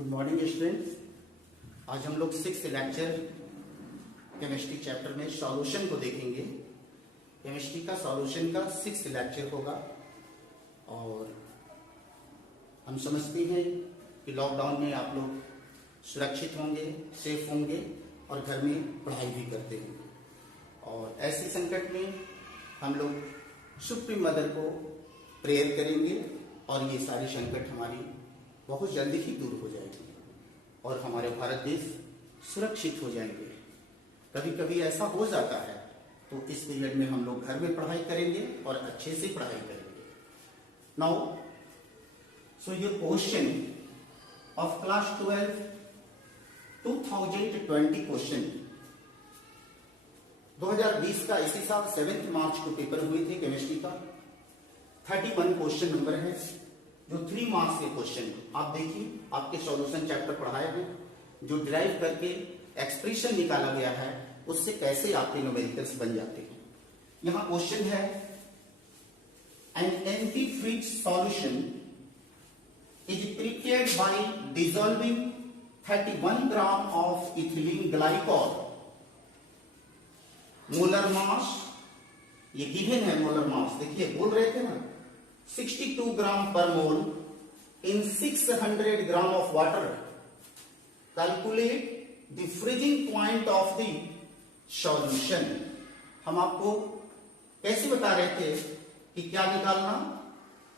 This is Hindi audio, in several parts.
Good morning students. आज हम लोग 6th लेक्चर केमिस्ट्री चैप्टर में सॉल्यूशन को देखेंगे। केमिस्ट्री का सॉल्यूशन का 6th लेक्चर होगा और हम समझते हैं कि लॉकडाउन में आप लोग सुरक्षित होंगे, सेफ होंगे और घर में पढ़ाई भी करते होंगे। और ऐसे संकट में हम लोग सुप्रीम मदर को प्रेयर करेंगे और ये सारी संकट हमारी बहुत जल्दी ही दूर हो जाएगी और हमारे भारत देश सुरक्षित हो जाएंगे। कभी कभी ऐसा हो जाता है तो इस पीरियड में हम लोग घर में पढ़ाई करेंगे और अच्छे से पढ़ाई करेंगे। Now so your question of class 12 2020 question 2020 का इसी साल 7 मार्च को पेपर हुए थे केमिस्ट्री का। 31 क्वेश्चन नंबर है जो 3 मार्क्स के क्वेश्चन आप देखिए, आपके सॉल्यूशन चैप्टर पढ़ाए हैं, जो डिराइव करके एक्सप्रेशन निकाला गया है उससे कैसे आपके न्यूमेरिकल्स बन जाते हैं। यहां क्वेश्चन है an antifreeze solution is prepared by dissolving 31 gram of ethylene glycol. Molar mass ये गिवन है, मोलर मास देखिए बोल रहे थे ना 62 gram per mole in 600 gram of water. Calculate the freezing point of the solution. हम आपको कैसे बता रहे थे कि क्या निकालना,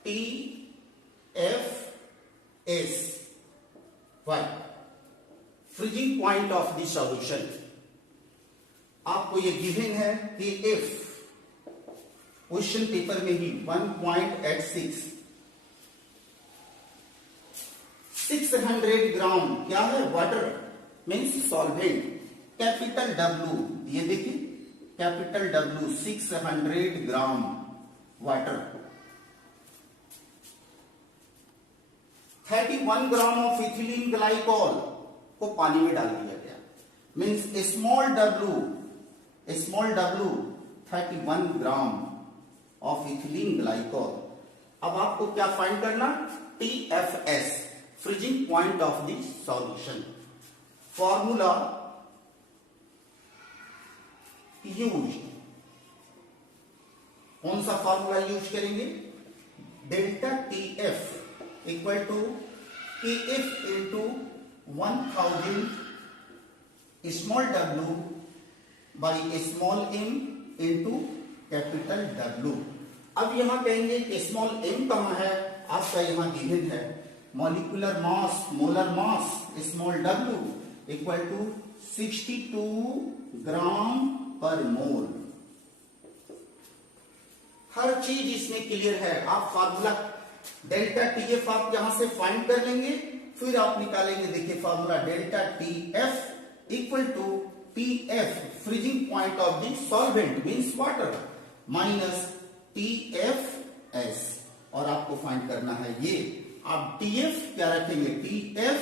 TFS why freezing point of the solution. आपको ये गिवन है कि इफ क्वेश्चन पेपर में ही 1.86 600 ग्राम क्या है, water means solvent, capital W ये देखिए capital W 600 gram water, 31 gram of ethylene glycol को पानी में डाल दिया गया, means small w 31 gram of ethylene glycol. अब आपको क्या फाइंड करना, TFS freezing point of the solution. Formula use, कौन सा फॉर्मूला यूज करेंगे, delta TF equal to KF into 1000 small w by small m into capital W। अब यहां कहेंगे कि स्मॉल m कहां है, आपका यहां गिवन है molecular mass, molar mass small w equal to 62 gram per mole. हर चीज इसमें क्लियर है। आप फार्मूला डेल्टा TF आप यहां से फाइंड कर लेंगे, फिर आप निकालेंगे, देखिए formula delta TF equal to TF freezing point of the solvent means water minus TFS और आपको फाइंड करना है ये। आप TF क्या रखेंगे, TF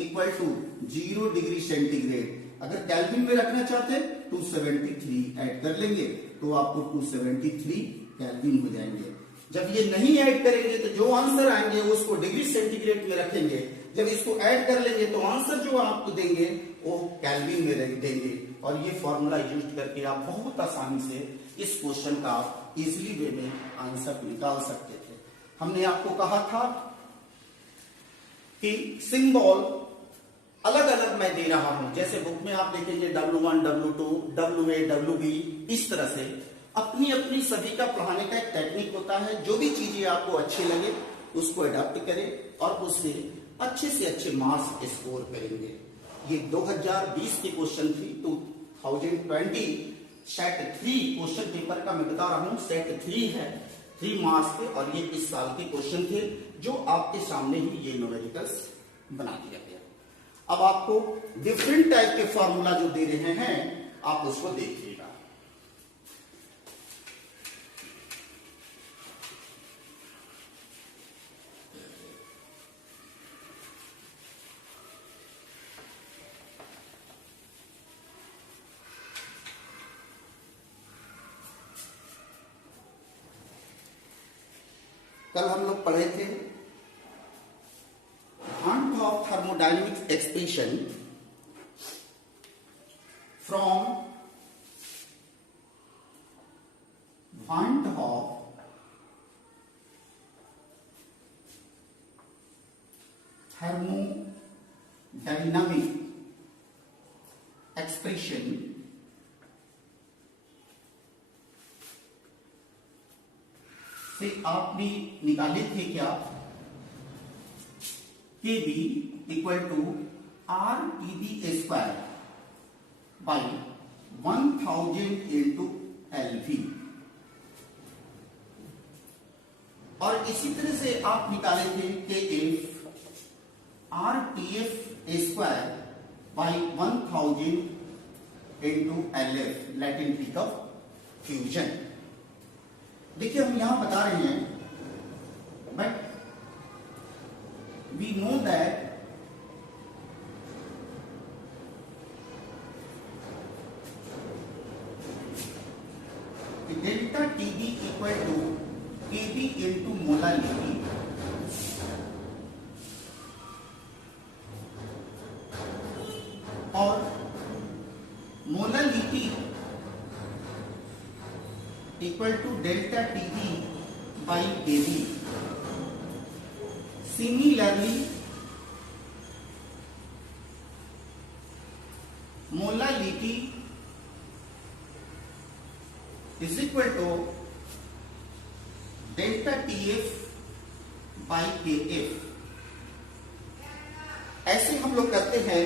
equal to 0 degree centigrade. अगर केल्विन में रखना चाहते हैं 273 ऐड कर लेंगे तो आपको 273 केल्विन हो जाएंगे। जब ये नहीं ऐड करेंगे तो जो आंसर आएंगे उसको डिग्री सेंटीग्रेड में रखेंगे, जब इसको ऐड कर लेंगे तो आंसर जो आपको देंगे वो केल्विन में रख देंगे। और ये फॉर्मूला यूज करके आप बहुत आसानी से इस क्वेश्चन का इजीली वे में आंसर निकाल सकते थे। हमने आपको कहा था कि सिंबल अलग अलग मैं दे रहा हूं, जैसे बुक में आप देखेंगे W1 W2 WA WB, इस तरह से अपनी अपनी सभी का पढ़ाने का एक टेक्निक होता है। जो भी चीजें आपको अच्छी लगे उसको अडॉप्ट करें और उससे अच्छे से अच्छे मार्क्स स्कोर करेंगे। ये 2020 की क्वेश्चन थी, 2020 सेट 3 क्वेश्चन पेपर का मैं बता रहा हूं, सेट 3 है 3 मार्क्स के, और ये इस साल के क्वेश्चन थे जो आपके सामने ही ये न्यूमेरिकल्स बना दिया गया। अब आपको डिफरेंट टाइप के फॉर्मूला जो दे रहे हैं आप उसको देखिएगा। कल हम लोग पढ़े थे thermodynamic expression from Van 't Hoff thermodynamic expression से आपने निकाले थे क्या? Kb equal to R TB square by 1000 into LV, और इसी तरह से आप निकाले थे Kf R T F square by 1000 into LF, latent heat of fusion. देखिए हम यहां बता रहे हैं, but we know that delta TB equal to KB into molality, और molality equal to delta TB by KB. Similarly molality is equal to delta TF by KF. ऐसे हम लोग करते हैं,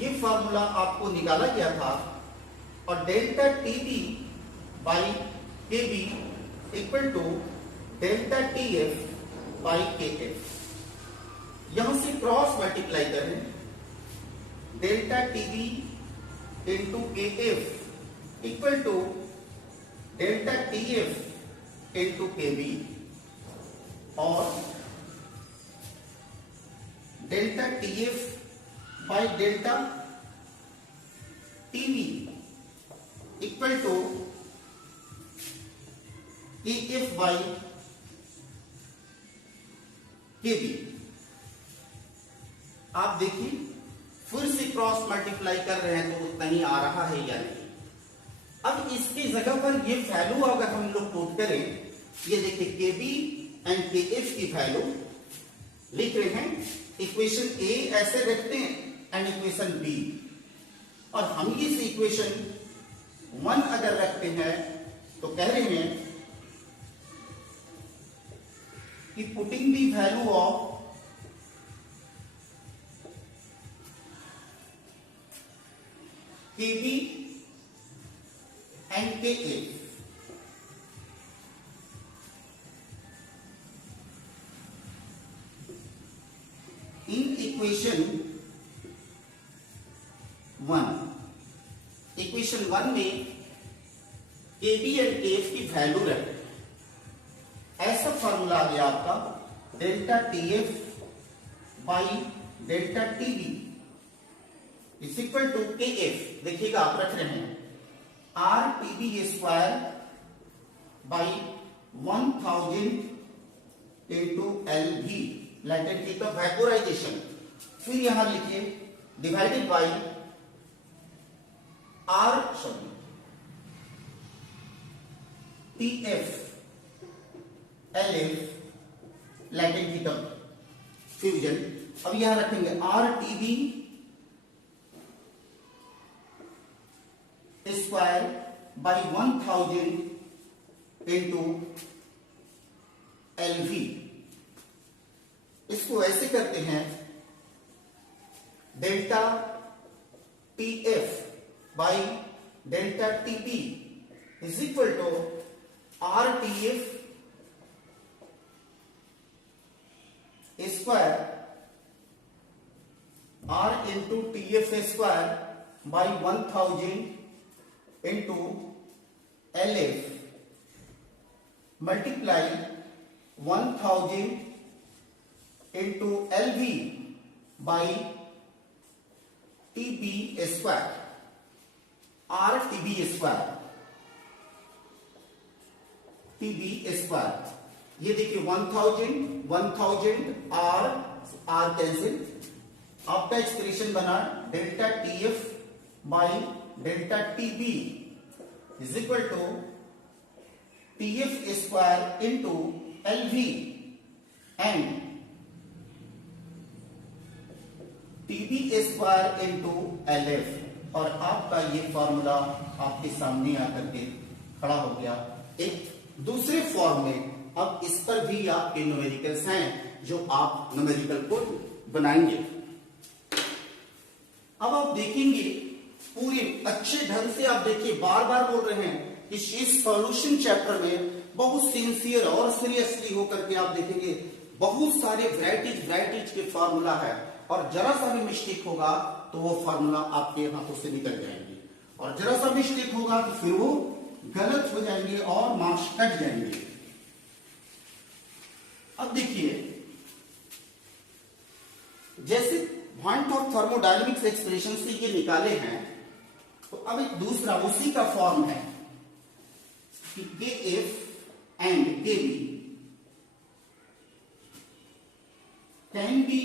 ये फॉर्मूला आपको निकाला गया था, और delta TB by KB equal to delta TF by KF. यहां से क्रॉस मल्टीप्लाई करें, delta TB into KF equal to delta TF into KB, और delta TF by delta TV equal to KF by KB. आप देखिए फिर से क्रॉस मल्टीप्लाई कर रहे हैं तो उतना ही आ रहा है या नहीं। अब इसकी जगह पर ये वैल्यू अगर हम लोग पुट करें, ये देखिए केबी एंड केएफ की वैल्यू लिख रहे हैं, इक्वेशन ए ऐसे रखते हैं एंड इक्वेशन बी, और हम इस इक्वेशन 1 अगर रखते हैं तो कह रहे हैं कि putting the value of KB and KF in equation 1। Equation 1 में केबी एंड केएफ की वैल्यू रखें, ऐसा फॉर्मूला आ गया आपका delta TF by delta TB is equal to KF. देखिएगा आप रख रहे हैं R TB square by 1000 into LV, latent heat of vaporization. फिर यहां लिखिए divided by TF LF, latent heat of fusion. अब यहां रखेंगे R TB square by 1000 into LV. इसको ऐसे करते हैं, delta TF by delta TB is equal to R TF square R into TF square by 1000 into LF multiply 1000 into LV by TB square, R TB square, TB square. ये देखिए 1000 आर कैंसिल, आपका एक्सप्रेशन बना delta TF by delta TB is equal to TF square into LV and TB square into LF। और आपका ये फॉर्मूला आपके सामने आकर के खड़ा हो गया एक दूसरे फॉर्म में। अब इस पर भी आपके न्यूमेरिकल्स हैं जो आप न्यूमेरिकल को बनाएंगे। अब आप देखेंगे पूरे अच्छे ढंग से, आप देखिए बार बार बोल रहे हैं कि इस सॉल्यूशन चैप्टर में बहुत सिंसियर और सीरियसली होकर के आप देखेंगे बहुत सारे वैराइटीज के फॉर्मूला है, और जरा सा भी मिस्टेक होगा तो वो फॉर्मूला आपके हाथों से निकल जाएंगे, और जरा सा मिस्टेक होगा तो फिर वो गलत हो जाएंगे और मार्क्स कट जाएंगे। अब देखिए जैसे पॉइंट ऑफ थर्मोडायनेमिक्स एक्सप्रेशन से ये निकाले हैं, तो अब एक दूसरा उसी का फॉर्म है कि KF and KB can be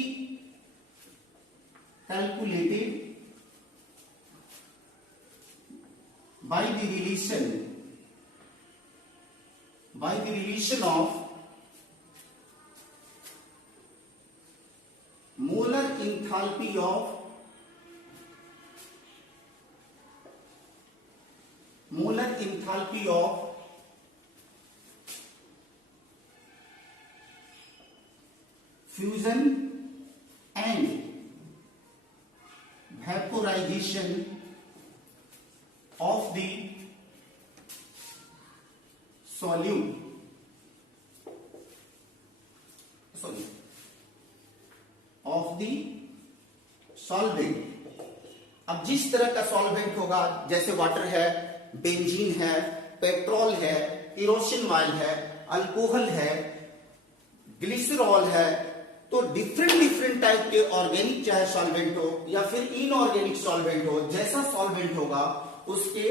calculated by the relation of molar enthalpy of fusion and vaporization of the solvent. अब जिस तरह का सॉल्वेंट होगा, जैसे वाटर है, बेंजीन है, पेट्रोल है, केरोसिन ऑयल है, अल्कोहल है, ग्लिसरॉल है, तो डिफरेंट टाइप के ऑर्गेनिक चाहे सॉल्वेंट हो या फिर इनऑर्गेनिक सॉल्वेंट हो, जैसा सॉल्वेंट होगा उसके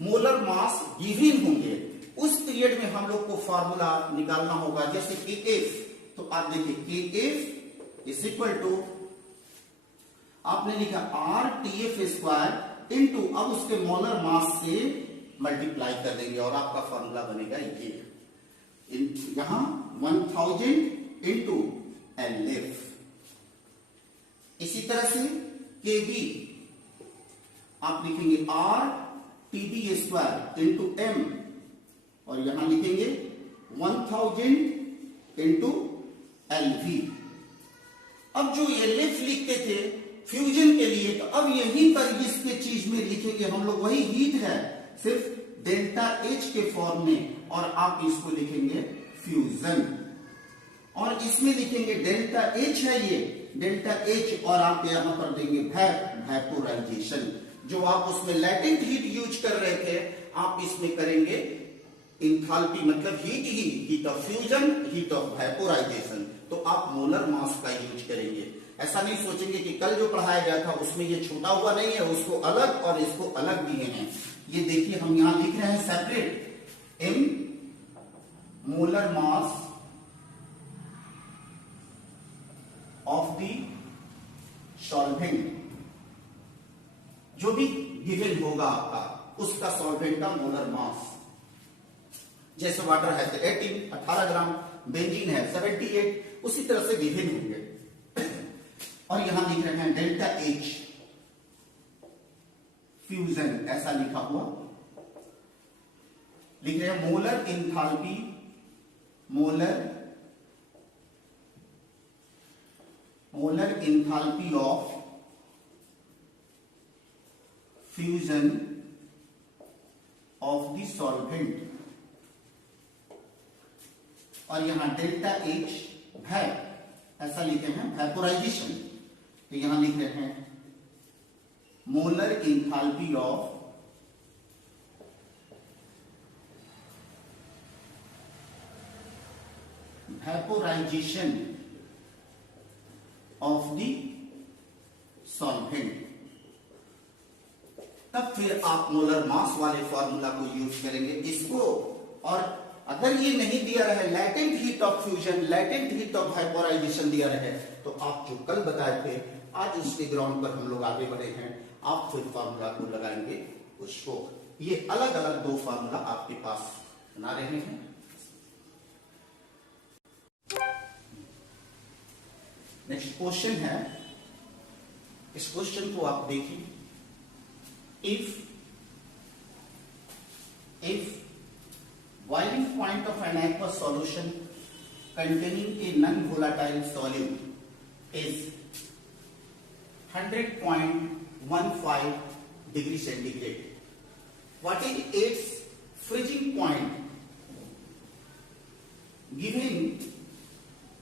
मोलर मास गिवन होंगे। उस पीरियड में हम लोग को फॉर्मूला निकालना होगा। जैसे KF, तो आप देखिए KF इज इक्वल टू आपने लिखा RTF स्क्वायर इंटू, अब उसके मोलर मास से मल्टीप्लाई कर देंगे और आपका फॉर्मूला बनेगा ये, यहां 1000 इंटू LF। इसी तरह से KB आप लिखेंगे RTB स्क्वायर इंटू M, और यहां लिखेंगे 1000 इंटू LV। अब जो LF लिखते थे फ्यूजन के लिए, तो अब यहीं पर इसके चीज में लिखेंगे हम लोग वही हीट है, सिर्फ डेल्टा H के फॉर्म में, और आप इसको लिखेंगे फ्यूजन, और इसमें लिखेंगे डेल्टा H है ये डेल्टा H, और आप यहां पर देंगे वेपोराइजेशन। जो आप उसमें लैटेंट हीट यूज कर रहे थे, आप इसमें करेंगे इंथैल्पी, मतलब heat of fusion, heat of vaporisation. तो आप मोलर मास का यूज करेंगे। ऐसा नहीं सोचेंगे कि कल जो पढ़ाया गया था उसमें ये छूटा हुआ नहीं है, उसको अलग और इसको अलग दिए हैं। ये देखिए हम यहां लिख रहे हैं separate, in molar mass of the solvent, जो भी गिवन होगा आपका उसका सॉल्वेंट का मोलर मास। जैसे वाटर है 18 ग्राम, बेंजीन है 78, उसी तरह से गिवन होंगे। और यहां लिख रहे हैं डेल्टा H फ्यूजन, ऐसा लिखा हुआ लिख रहे हैं molar enthalpy, molar enthalpy of fusion of the solvent, और यहां डेल्टा H ऐसा लिखे हैं वेपोराइजेशन, तो यहां लिख रहे हैं molar enthalpy of vaporisation of the solvent. तब फिर आप मोलर मास वाले फॉर्मूला को यूज करेंगे इसको, और अगर ये नहीं दिया रहे latent heat of fusion, latent heat of vaporisation दिया रहे, तो आप जो कल बताए थे आज इसके ग्राउंड पर हम लोग आगे बढ़े हैं, आप फिर फार्मूला को लगाएंगे उसको। ये अलग अलग दो फार्मूला आपके पास बना रहे हैं। नेक्स्ट क्वेश्चन है, इस क्वेश्चन को आप देखिए। if boiling point of an aqueous solution containing a non-volatile solute is 100.15 degree centigrade, what is its freezing point given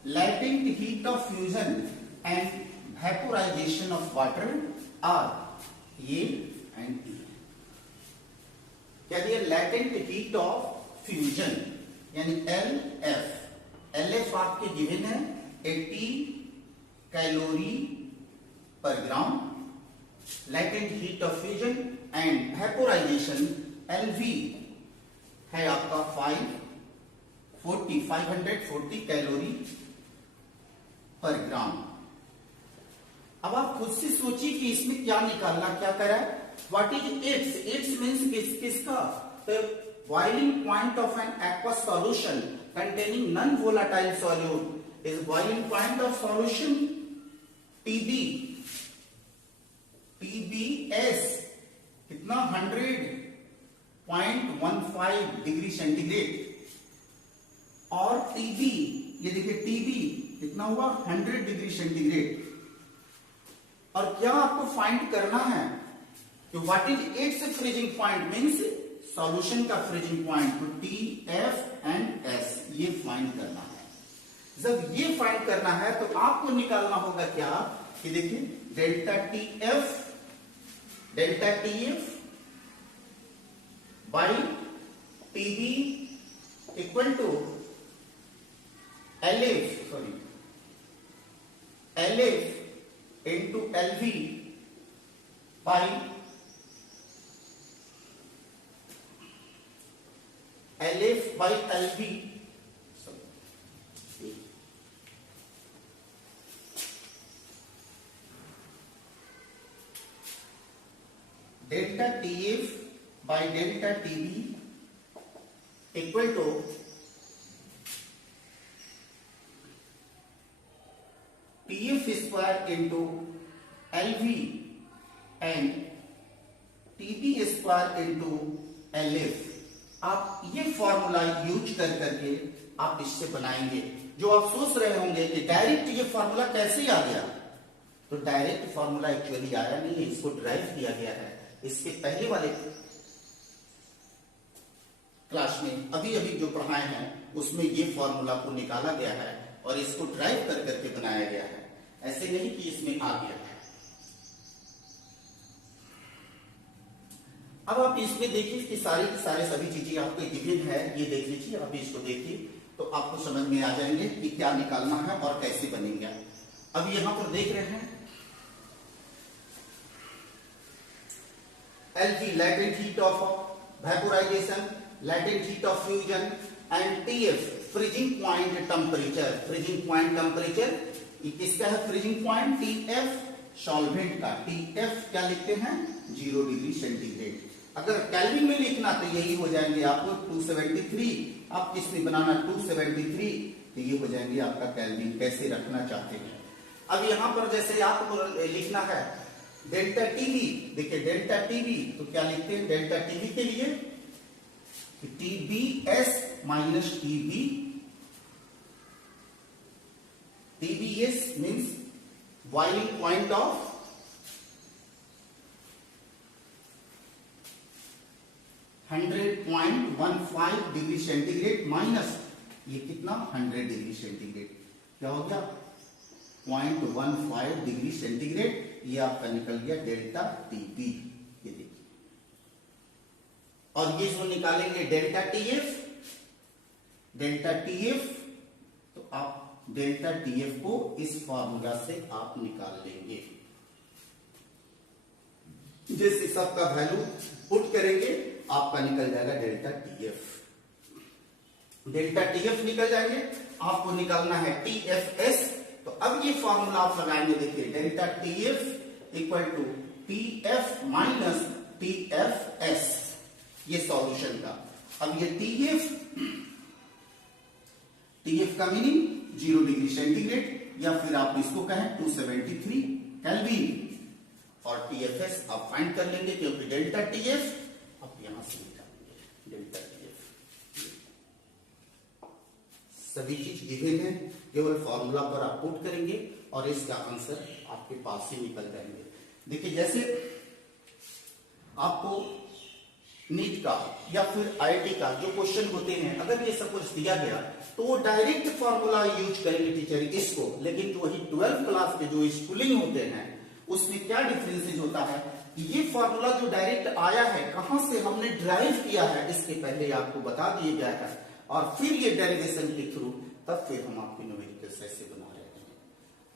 latent heat of fusion and vaporization of water are A and E। क्या दिया? लैटेंट हीट ऑफ फ्यूजन यानी LF आपके गिवन है 80 calorie per gram, latent heat of fusion and vaporization LV है आपका 540 कैलोरी पर ग्राम। अब आप खुद से सोचिए कि इसमें क्या निकालना, क्या करा है। व्हाट इज इट्स मीन्स किसका? Boiling point of an aqueous solution containing non volatile solute is boiling point of solution TBS कितना 100.15 डिग्री सेंटीग्रेड, और TB ये देखिए TB कितना हुआ 100 डिग्री सेंटीग्रेड। और क्या आपको फाइंड करना है कि what is it's freezing point means solution का फ्रीजिंग पॉइंट, तो TF एंड S ये फाइंड करना है। जब ये फाइंड करना है तो आपको निकालना होगा क्या कि देखिए delta TF by TB equal to LF into LV by LF by LV, delta TF by delta TB equal to TF square into LV and TB square into LF। आप ये फॉर्मूला यूज कर करके आप इससे बनाएंगे। जो आप सोच रहे होंगे कि डायरेक्ट ये फॉर्मूला कैसे आ गया, तो डायरेक्ट फॉर्मूला एक्चुअली आया नहीं है, इसको ड्राइव किया गया है। इसके पहले वाले क्लास में अभी जो पढ़ाए हैं उसमें ये फॉर्मूला को निकाला गया है और इसको ड्राइव कर करके बनाया गया है, ऐसे नहीं कि इसमें आ गया है। अब आप इसमें देखिए कि सारे सभी चीजें आपको गिवन है, ये देख लीजिए, आप इसको देखिए तो आपको समझ में आ जाएंगे कि क्या निकालना है और कैसे बनेंगे। अब यहां पर देख रहे हैं LV latent heat of vaporization, latent heat of fusion and TF freezing point temperature। freezing point temperature ये किसका है? freezing point TF सॉल्वेंट का। TF क्या लिखते हैं? 0 डिग्री सेंटीग्रेड। अगर केल्विन में लिखना तो यही हो जाएंगे आपको 273। आप किसमें बनाना 273, तो ये हो जाएंगे आपका केल्विन। कैसे रखना चाहते हैं। अब यहां पर जैसे आपको लिखना है डेल्टा TB, देखिए डेल्टा TB तो क्या लिखते हैं डेल्टा TB के लिए? TBS minus TBS means boiling point of 100.15 degree centigrade minus ये कितना 100 डिग्री सेंटीग्रेड, क्या हो गया 0.15 डिग्री सेंटीग्रेड। ये आपका निकल गया डेल्टा TB, ये देखिए। और ये जो निकालेंगे डेल्टा TF, तो आप डेल्टा TF को इस फॉर्मूला से आप निकाल लेंगे। जैसे सबका वैल्यू पुट करेंगे आपका निकल जाएगा डेल्टा TF। डेल्टा टीएफ निकल जाएंगे, आपको निकालना है टीएफएस। तो अब ये फॉर्मूला आप लगाएंगे, देखिए delta TF equal to TF minus TFS, ये सॉल्यूशन का। अब ये टीएफ का मीनिंग 0 डिग्री सेंटीग्रेड, या फिर आप इसको कहें 273 केल्विन, और टीएफएस आप फाइंड कर लेंगे, क्योंकि डेल्टा टीएफ आप यहां से निकालेंगे। डेल्टा टीएफ सभी चीज गिवन है, केवल फॉर्मूला पर आप पुट करेंगे और इसका आंसर आपके पास से निकल जाएंगे। देखिए जैसे आपको नीट का या फिर आईआईटी का जो क्वेश्चन होते हैं, अगर ये सब कुछ दिया गया तो वो डायरेक्ट फॉर्मूला यूज करेंगे टीचर इसको, लेकिन वही 12th क्लास के जो स्कूलिंग होते हैं उसमें क्या डिफरेंसेस होता है, ये फॉर्मूला जो डायरेक्ट आया है कहां से हमने ड्राइव किया है इसके पहले आपको बता दिया गया है, और फिर ये डेरिवेशन के थ्रू तब फिर हम आपके न्यूमेरिकल्स ऐसे बना रहे हैं।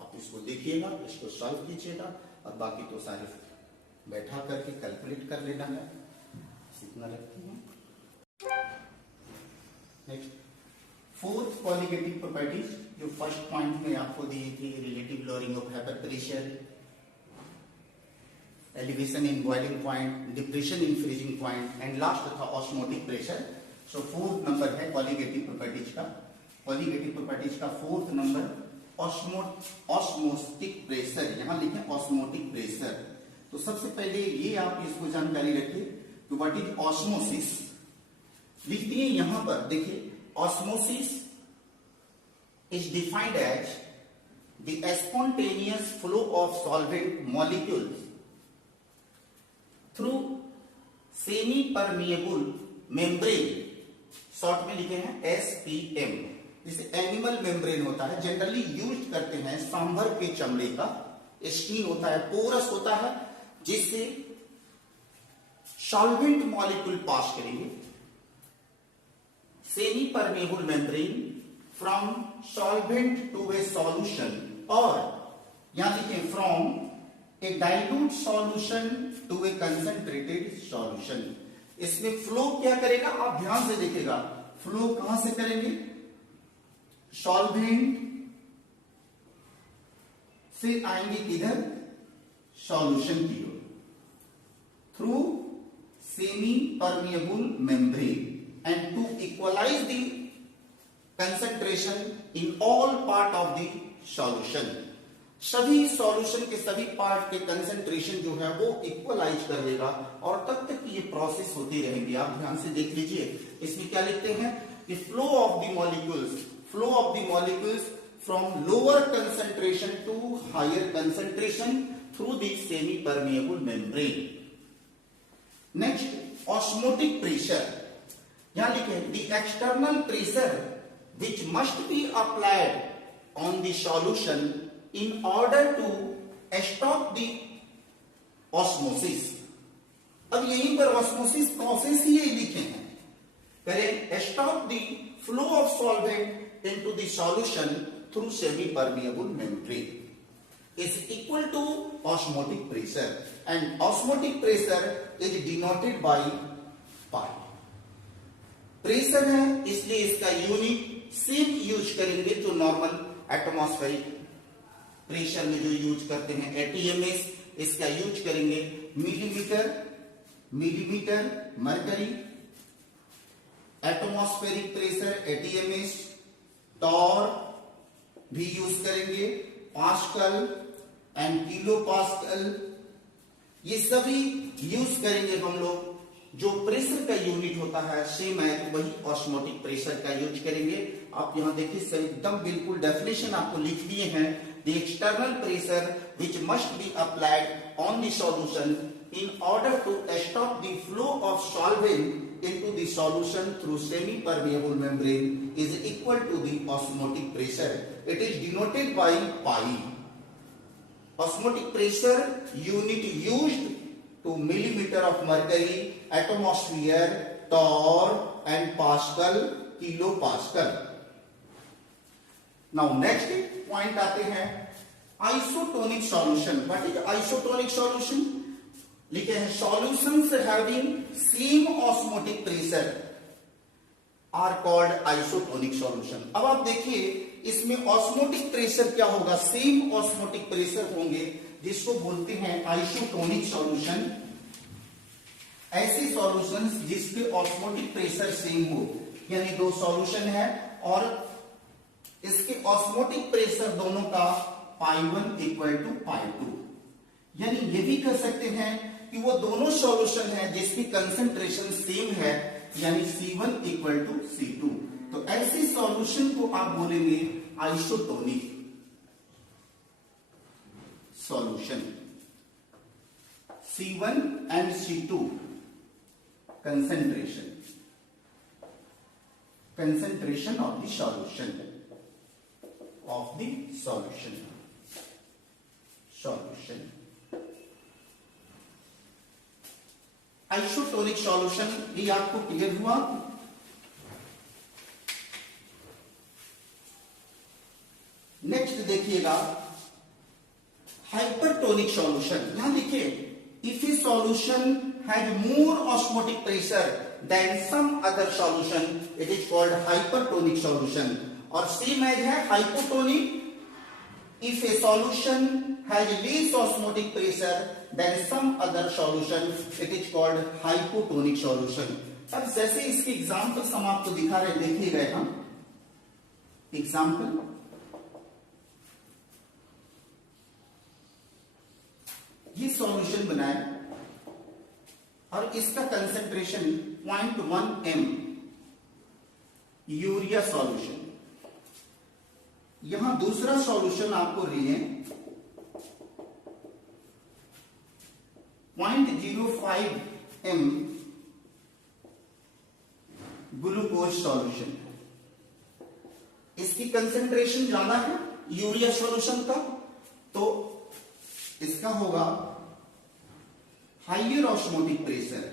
आप इसको देखिएगा, इसको सॉल्व कीजिएगा, और बाकी तो सारे बैठा करके कैलकुलेट कर लेना है। इतना रखते हैं। नेक्स्ट, फोर्थ क्वालिटेटिव प्रॉपर्टीज, जो फर्स्ट पॉइंट में आपको दी थी, relative lowering of vapour pressure, elevation in boiling point, depression in freezing point, and last था ऑस्मोटिक प्रेशर। सो फोर्थ नंबर है क्वालिटेटिव प्रॉपर्टीज का। क्वालिटेटिव प्रॉपर्टीज का फोर्थ नंबर ऑस्मोटिक प्रेशर, यहां लिखें ऑस्मोटिक प्रेशर। तो सबसे पहले ये आप इसको जानकारी रखिए कि व्हाट इज ऑस्मोसिस। लिख दिए यहां पर, देखिए osmosis is defined as the spontaneous flow of solvent molecules through semi permeable membrane, short में लिखे हैं एसपीएम। जिसे एनिमल मेम्ब्रेन होता है, जनरली यूज करते हैं सांभर के चमड़े का, स्किन होता है, पोरस होता है, जिससे सॉल्वेंट मॉलिक्यूल पास करेंगे। Semi permeable membrane from solvent to a solution, और यहां लिखें from a dilute solution to a concentrated solution. इसमें फ्लो क्या करेगा, आप ध्यान से देखिएगा, फ्लो कहां से करेंगे, सॉल्वेंट से आएंगे किधर, सॉल्यूशन की ओर, through semi permeable membrane, and to equalize the concentration in all part of the solution। सभी सॉल्यूशन के सभी पार्ट के कंसंट्रेशन जो है वो इक्वलाइज कर देगा, और तब तक ये प्रोसेस होती रहेगी। आप ध्यान से देख लीजिए, इसमें क्या लिखते हैं कि flow of the molecules from lower concentration to higher concentration through the semi permeable membrane. Next, osmotic pressure, यहां लिखे the external pressure which must be applied on the solution in order to stop the osmosis। अब यहीं पर ऑस्मोसिस प्रोसेस ही लिखे हैं, करें stop the flow of solvent into the solution through semi permeable membrane is equal to osmotic pressure, and osmotic pressure is denoted by pi. Pressure है इसलिए इसका यूनिट सेम यूज करेंगे जो नॉर्मल एटमॉस्फेरिक प्रेशर में जो यूज करते हैं, एटीएमएस, इसका यूज करेंगे millimetre mercury, atmospheric pressure atms, torr भी यूज करेंगे, पास्कल एंड किलो पास्कल, ये सभी यूज करेंगे हम लोग। जो प्रेशर का यूनिट होता है सेम है, वही ऑस्मोटिक प्रेशर का यूज करेंगे। आप यहां देखिए एकदम बिल्कुल डेफिनेशन आपको लिख दिए हैं, the external pressure which must be applied on the solution in order to stop the flow of solvent into the solution through semi permeable membrane is equal to the osmotic pressure। It is denoted by pi। Osmotic pressure unit used to millimeter of mercury, atmosphere, torr and pascal, kilopascal। Now next point आते हैं isotonic solution. What is isotonic solution, लिखे हैं solutions having same osmotic pressure are called isotonic solution. अब आप देखिए इसमें ऑस्मोटिक प्रेशर क्या होगा, सेम ऑस्मोटिक प्रेशर होंगे जिसको बोलते हैं आइसोटोनिक सॉल्यूशन। ऐसे सॉल्यूशंस जिसके ऑस्मोटिक प्रेशर सेम हो, यानी दो सॉल्यूशन है और इसके ऑस्मोटिक प्रेशर दोनों का π1 इक्वल टू π2, यानी ये भी कह सकते हैं कि वो दोनों सॉल्यूशन है जिसकी कंसंट्रेशन सेम है, यानी C1 इक्वल टू C2। तो ऐसे सॉल्यूशन को आप बोलेंगे isotonic solution. C1 and C2 concentration of the solution isotonic solution, ये आपको क्लियर हुआ। नेक्स्ट देखिएगा हाइपरटोनिक सॉल्यूशन। यहां देखिए if a solution has more osmotic pressure than some other solution it is called hypertonic solution. और सेम एज है hypotonic, if a solution has less osmotic pressure than some other solution it is called hypotonic solution। अब जैसे इसके एग्जांपल्स हम आपको दिखा रहे हैं, देखिए गए हम एग्जांपल। ये सॉल्यूशन बनाए और इसका कंसेंट्रेशन 0.1 m यूरिया सॉल्यूशन। यहां दूसरा सॉल्यूशन आपको लिए 0.05 m ग्लूकोज सॉल्यूशन। इसकी कंसेंट्रेशन ज्यादा है यूरिया सॉल्यूशन का, तो इसका होगा higher osmotic pressure,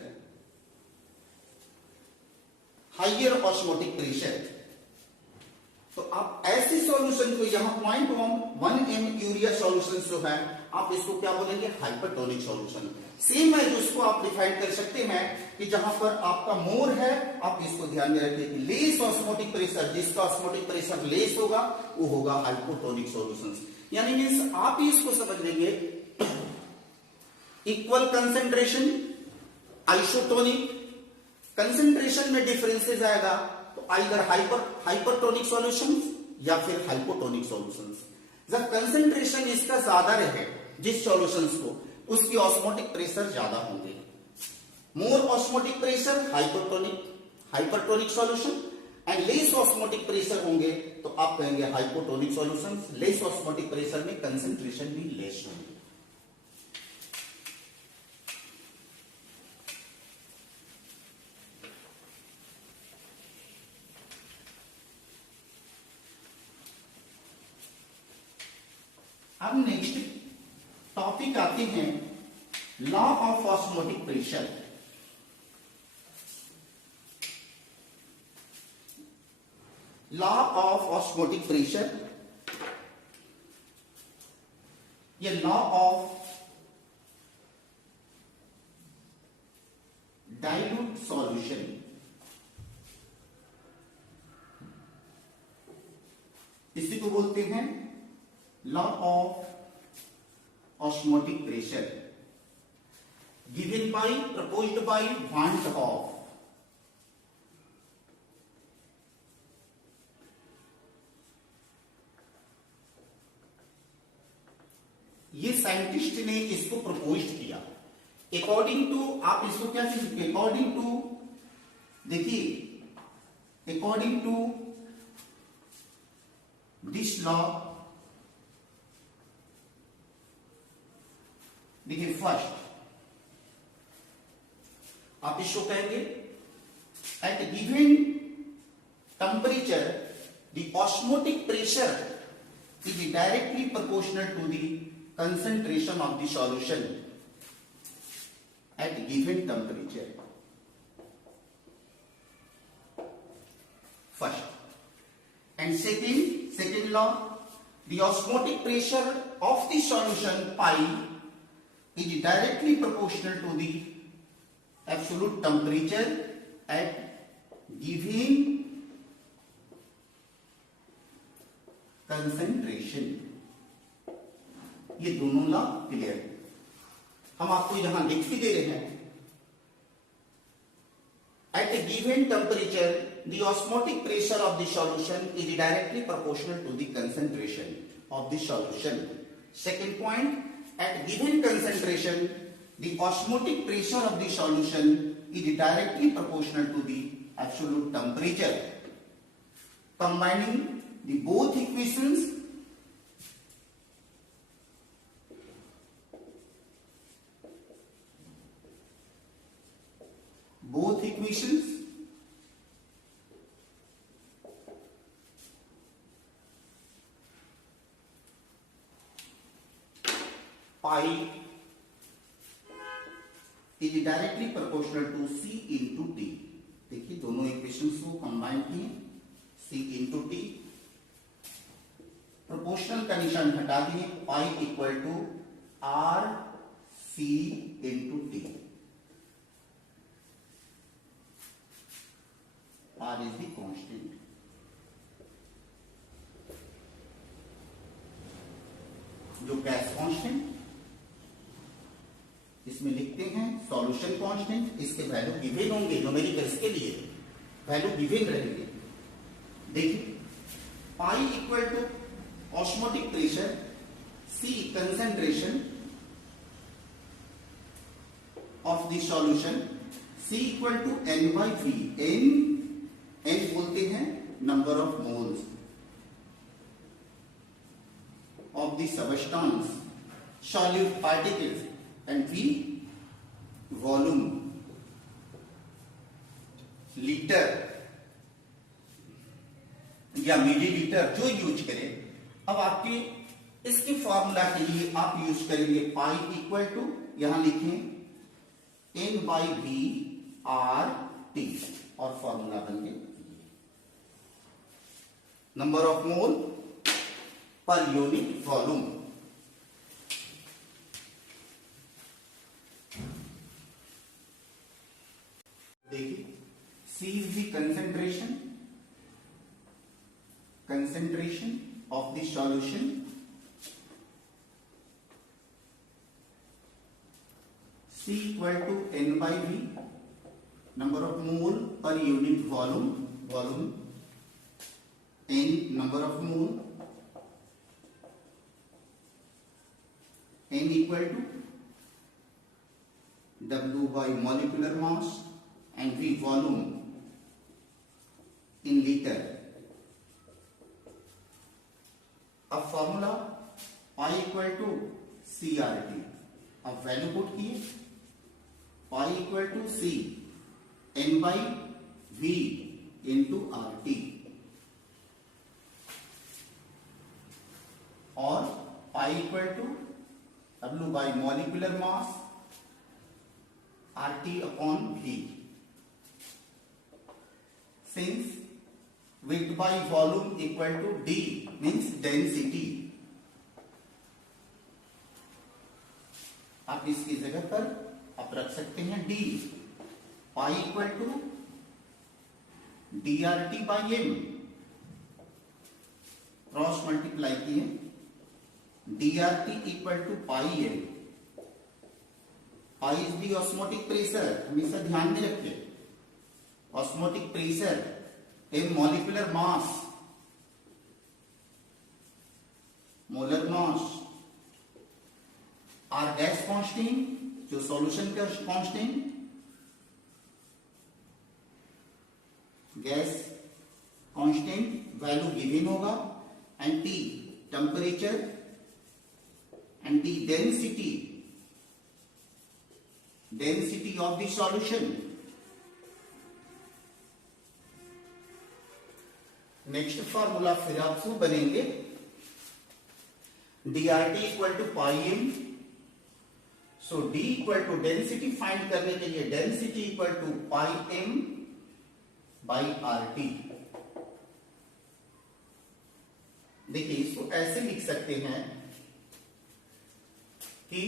higher osmotic pressure. तो आप ऐसे सॉल्यूशन को यहां 0.1 m यूरिया सॉल्यूशन जो है आप इसको क्या बोलेंगे, हाइपरटोनिक सॉल्यूशन। सेम है जो उसको आप डिफाइन कर सकते हैं कि जहां पर आपका मोर है, आप इसको ध्यान में रखिए कि लेस ऑस्मोटिक प्रेशर, जिसका ऑस्मोटिक प्रेशर लेस होगा वो होगा हाइपोटोनिक सॉल्यूशंस। यानी मींस आप ही इसको समझ लेंगे इक्वल कंसेंट्रेशन आइसोटोनिक, कंसेंट्रेशन में डिफरेंसेस आएगा तो आइदर हाइपरटोनिक सॉल्यूशंस या फिर हाइपोटोनिक सॉल्यूशंस। जब कंसेंट्रेशन इसका ज्यादा रहे जिस सॉल्यूशंस को, उसकी ऑस्मोटिक प्रेशर ज्यादा होंगे। More osmotic pressure hypertonic solution and less osmotic pressure होंगे तो आप कहेंगे hypotonic solutions. Less osmotic pressure में कंसेंट्रेशन भी लेस होंगे। अब नेक्स्ट टॉपिक आते हैं law of osmotic pressure. Law of osmotic pressure, ये लॉ ऑफ डाइल्यूट सॉल्यूशन, इसी को बोलते हैं law of osmotic pressure, given by proposed by van't Hoff. ये साइंटिस्ट ने इसको प्रपोज किया अकॉर्डिंग टू, आप इसको क्या चीज, अकॉर्डिंग टू, देखिए अकॉर्डिंग टू दिस लॉ, देखिए फर्स्ट आप इसको कहेंगे at given temperature the osmotic pressure is directly proportional to the concentration of the solution at given temperature. First and second law, the osmotic pressure of the solution pi is directly proportional to the absolute temperature at given concentration. ये दोनों लॉ क्लियर। हम आपको यहां लिख भी दे रहे हैं, at a given temperature the osmotic pressure of the solution is directly proportional to the concentration of the solution. Second point, at given concentration the osmotic pressure of the solution is directly proportional to the absolute temperature. Combining the both equations, pi is directly proportional to C into T. देखिए दोनों इक्वेशंस को कंबाइन किए, C into T, प्रोपोर्शनल का निशान हटा दिए, pi equal to R C into T. R is the constant. जो गैस कांस्टेंट इसमें लिखते हैं सॉल्यूशन कांस्टेंट, इसके वैल्यू गिवन होंगे, न्यूमेरिकल्स के लिए वैल्यू गिवन रहेंगे। देखिए pi equal to osmotic pressure, C concentration of the solution, C equal to N by V. N बोलते हैं number of moles of the substance, solute particles, and V volume, litre या मिलीलीटर जो यूज करें। अब आपके इसके फॉर्मूला के लिए आप यूज करेंगे पाई इक्वल टू, यहां लिखें N by V R T, और फॉर्मूला बन गया number of mole per unit volume. देखिए C is the concentration of the solution, C equal to N by V, number of mole per unit volume, N number of mole, N equal to W by molecular mass and V volume in liter. अब formula pi equal to CRT, अब वैल्यू पुट किए, pi equal to C N by V into RT, और pi equal to W by molecular mass RT upon V. Since weight by volume equal to D means density, आप इसकी जगह पर आप रख सकते हैं D, pi equal to DRT by M, cross multiply किए, DRT equal to pi M. pi is the osmotic pressure, हमेशा ध्यान में रखिए, osmotic pressure, M molecular mass, molar mass, R gas constant, जो solution का constant, gas constant value given होगा, and T temperature and the density of the solution. Next formula फिर आपको बनेंगे DRT equal to pi M, so D equal to density find करने के लिए density equal to pi M by RT। देखिए इसको ऐसे लिख सकते हैं कि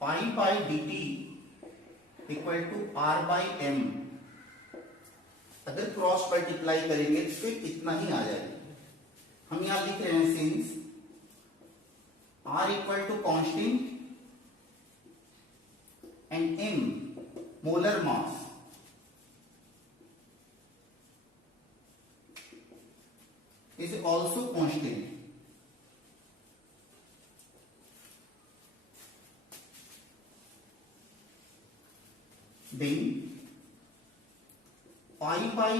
pi by D T equal to R by M, अगर क्रॉस मल्टीप्लाई करेंगे तो फिर इतना ही आ जाएगा। हम यहां लिख रहे हैं since R equal to constant and M molar mass is also constant, then pi by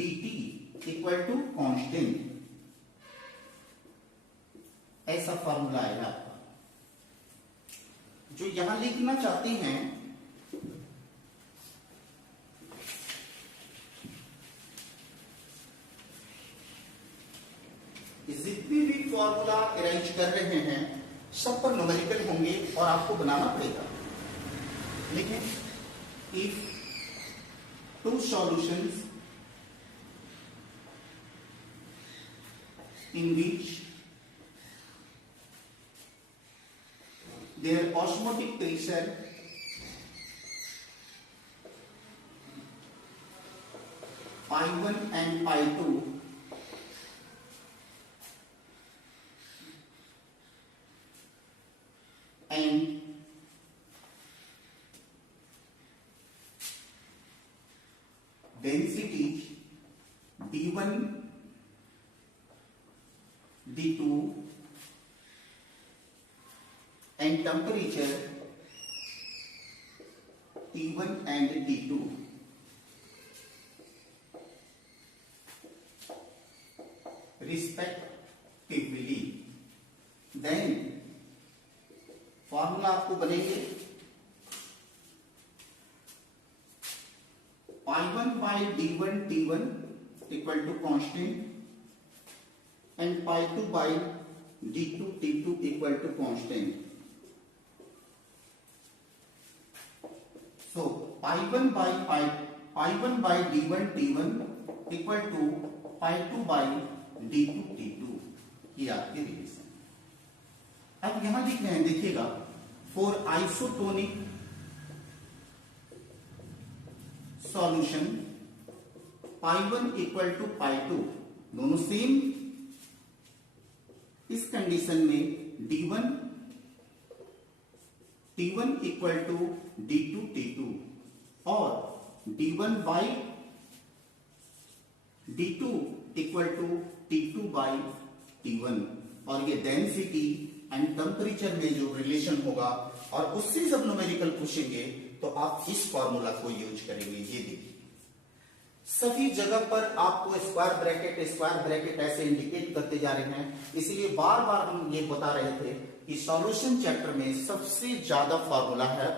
dt equal to constant, ऐसा फॉर्मूला आएगा आपका। जो यहां लिखना चाहते हैं जितने भी फॉर्मूला अरेंज कर रहे हैं सब पर न्यूमेरिकल होंगे और आपको बनाना पड़ेगा। लेकिन if two solutions in which their osmotic pressure pi1 and pi2 and density d1 d2 and temperature T1 and T2 respectively, then formula आपको बनेंगे pi1 by d1 t1 equal to constant and pi2 by d2 t2 equal to constant. So pi1 by d1 t1 equal to pi2 by d2 t2, ये आपके रिलेशन। अब यहां लिख रहे हैं, देखिएगा, for isotonic solution pi1 equal to pi2 दोनों सेम। इस कंडीशन में d1 t1 equal to d2 t2 और d1 by d2 equal to t2 by t1, और ये डेंसिटी एंड टेम्परेचर में जो रिलेशन होगा और उससे जब न्यूमेरिकल पूछेंगे तो आप इस फॉर्मूला को यूज करेंगे। ये देखिए, सभी जगह पर आपको स्क्वायर ब्रैकेट ऐसे इंडिकेट करते जा रहे हैं, इसलिए बार बार हम ये बता रहे थे कि सॉल्यूशन चैप्टर में सबसे ज्यादा फॉर्मूला है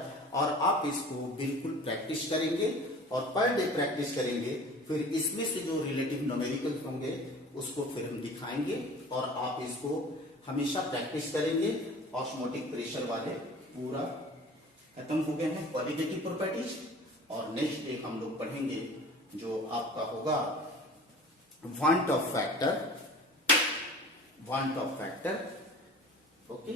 और आप इसको बिल्कुल प्रैक्टिस करेंगे और पर डे प्रैक्टिस करेंगे। फिर इसमें से जो रिलेटिव न्यूमेरिकल होंगे उसको फिर हम दिखाएंगे और आप इसको हमेशा प्रैक्टिस करेंगे। ऑस्मोटिक प्रेशर वाले पूरा खत्म हो गए हैं, क्वालिटेटिव प्रॉपर्टीज, और नेक्स्ट डे हम लोग पढ़ेंगे जो आपका होगा वांट ऑफ फैक्टर। ओके।